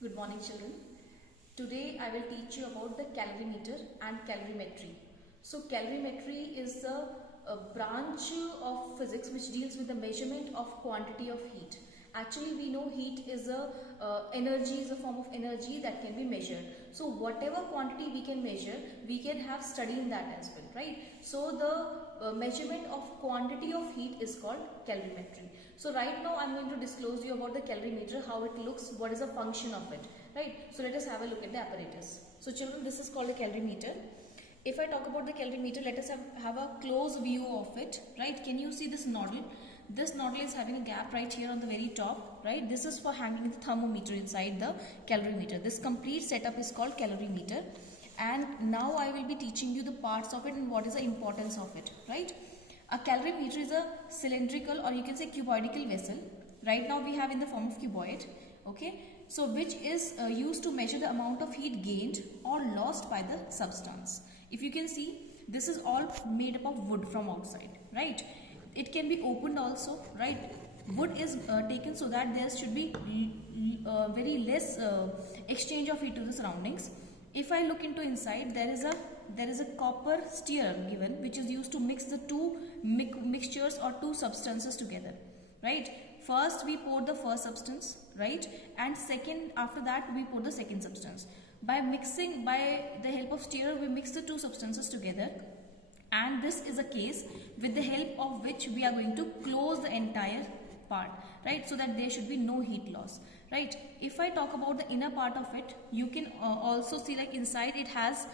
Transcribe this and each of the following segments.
Good morning, children. Today I will teach you about the calorimeter and calorimetry. So calorimetry is a branch of physics which deals with the measurement of quantity of heat. Actually, we know heat is energy, is a form of energy that can be measured. So whatever quantity we can measure, we can have study in that as well, right? So the measurement of quantity of heat is called calorimetry. So right now I'm going to disclose you about the calorimeter, how it looks, what is the function of it, right? So let us have a look at the apparatus. So children, this is called a calorimeter. If I talk about the calorimeter, let us have a close view of it, right? Can you see this nozzle? This nozzle is having a gap right here on the very top, right? This is for hanging the thermometer inside the calorimeter. This complete setup is called calorimeter. And now I will be teaching you the parts of it and what is the importance of it, right? A calorimeter is a cylindrical, or you can say cuboidal vessel. Right now we have in the form of cuboid, okay? So which is used to measure the amount of heat gained or lost by the substance. If you can see, this is all made up of wood from outside, right? It can be opened also, right? Wood is taken so that there should be very less exchange of heat to the surroundings. If I look into inside, there is a copper stirrer given, which is used to mix the two mixtures or two substances together, right? First we pour the first substance, right? And second, after that we pour the second substance. By mixing, by the help of stirrer, we mix the two substances together. And this is a case with the help of which we are going to close the entire part, right? So that there should be no heat loss, right? If I talk about the inner part of it, you can also see like inside it has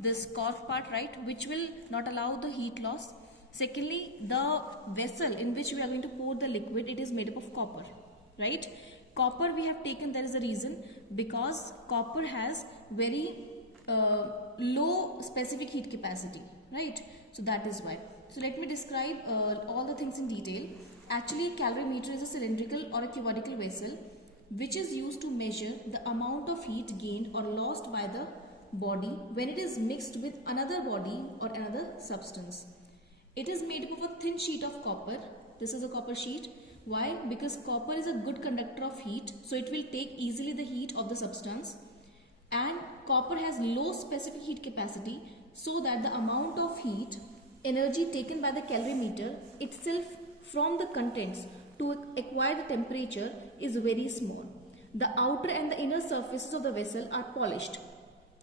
this cork part, right? Which will not allow the heat loss. Secondly, the vessel in which we are going to pour the liquid, it is made up of copper, right? Copper we have taken, there is a reason, because copper has very low specific heat capacity, right? So that is why. So let me describe all the things in detail. Actually, calorimeter is a cylindrical or a cuboidal vessel which is used to measure the amount of heat gained or lost by the body when it is mixed with another body or another substance. It is made up of a thin sheet of copper. This is a copper sheet. Why? Because copper is a good conductor of heat, so it will take easily the heat of the substance. And copper has low specific heat capacity, so that the amount of heat energy taken by the calorimeter itself from the contents to acquire the temperature is very small. The outer and the inner surfaces of the vessel are polished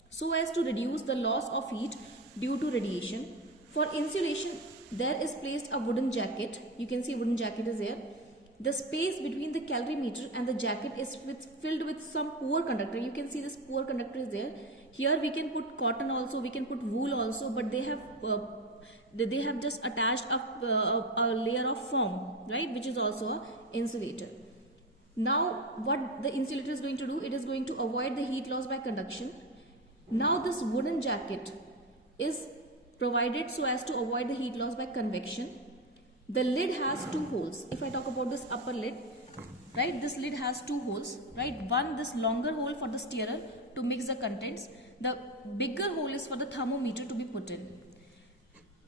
so as to reduce the loss of heat due to radiation. For insulation, there is placed a wooden jacket. You can see wooden jacket is there. The space between the calorimeter and the jacket is filled with some poor conductor. You can see this poor conductor is there. Here we can put cotton also, we can put wool also, but they have just attached a layer of foam, right, which is also an insulator. Now what the insulator is going to do, it is going to avoid the heat loss by conduction. Now this wooden jacket is provided so as to avoid the heat loss by convection. The lid has two holes. If I talk about this upper lid, right, this lid has two holes, right? One, this longer hole for the stirrer to mix the contents. The bigger hole is for the thermometer to be put in.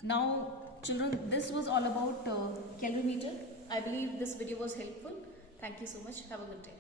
Now children, this was all about calorimeter. I believe this video was helpful. Thank you so much. Have a good day.